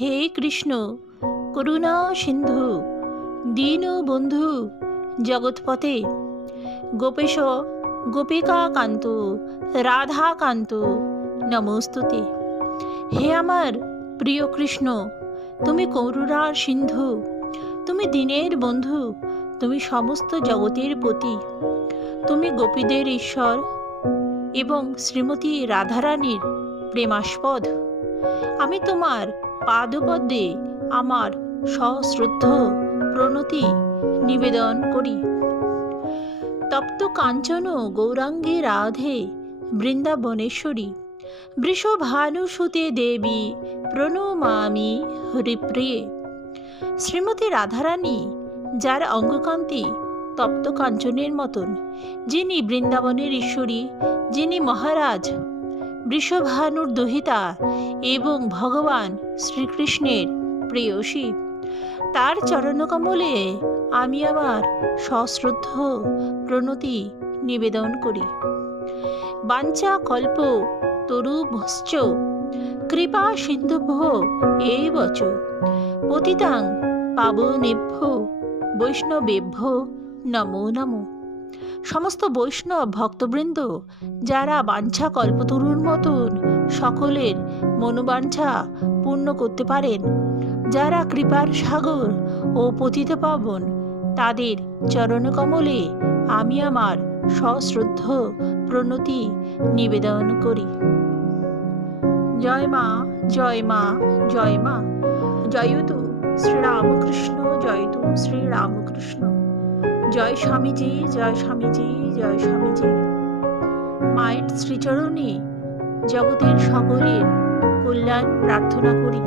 হে কৃষ্ণ করুণা সিন্ধু দীনবন্ধু জগৎপতে গোপেশ গোপিকা কান্ত রাধাকান্ত নমস্তুতে। হে আমার প্রিয় কৃষ্ণ, তুমি করুণার সিন্ধু, তুমি দীনের বন্ধু, তুমি সমস্ত জগতের পতি, তুমি গোপীদের ঈশ্বর এবং শ্রীমতী রাধারানীর প্রেমাস্পদ। আমি তোমার পাদপদ্মে আমার সশ্রদ্ধ প্রণতি নিবেদন করি। তপ্ত কাঞ্চন গৌরাঙ্গে রাধে বৃন্দাবনেশ্বরী বৃষভানুসুতে দেবী প্রণমামি হরিপ্রিয়ে। শ্রীমতী রাধারানী, যার অঙ্গকান্তি তপ্ত কাঞ্চনের মতন, যিনি বৃন্দাবনের ঈশ্বরী, যিনি মহারাজ বৃষভানুর দহিতা এবং ভগবান শ্রীকৃষ্ণের প্রেয়সী, তার চরণকমলে আমি আমার সশ্রদ্ধ প্রণতি নিবেদন করি। বাঞ্ছা কল্প তরুভশ্চ কৃপা সিন্ধুভ্যো এব চ পতিতাং পাবনেভ্যো বৈষ্ণবেভ্যো নমো নমো। সমস্ত বৈষ্ণব ভক্তবৃন্দ, যারা বাঞ্ছা কল্পতরুর মতন সকলের মনোবাঞ্ছা পূর্ণ করতে পারেন, যারা কৃপার সাগর ও পতিত পাবন, তাদের চরণকমলে আমি আমার সশ্রদ্ধ প্রণতি নিবেদন করি। জয় মা, জয় মা, জয় মা। জয়তু শ্রীরামকৃষ্ণ, জয়তু শ্রীরামকৃষ্ণ। জয় স্বামীজি, জয় স্বামীজি, জয় স্বামীজি। মায়ের শ্রীচরণে জগতের সকলের কল্যাণ প্রার্থনা করি।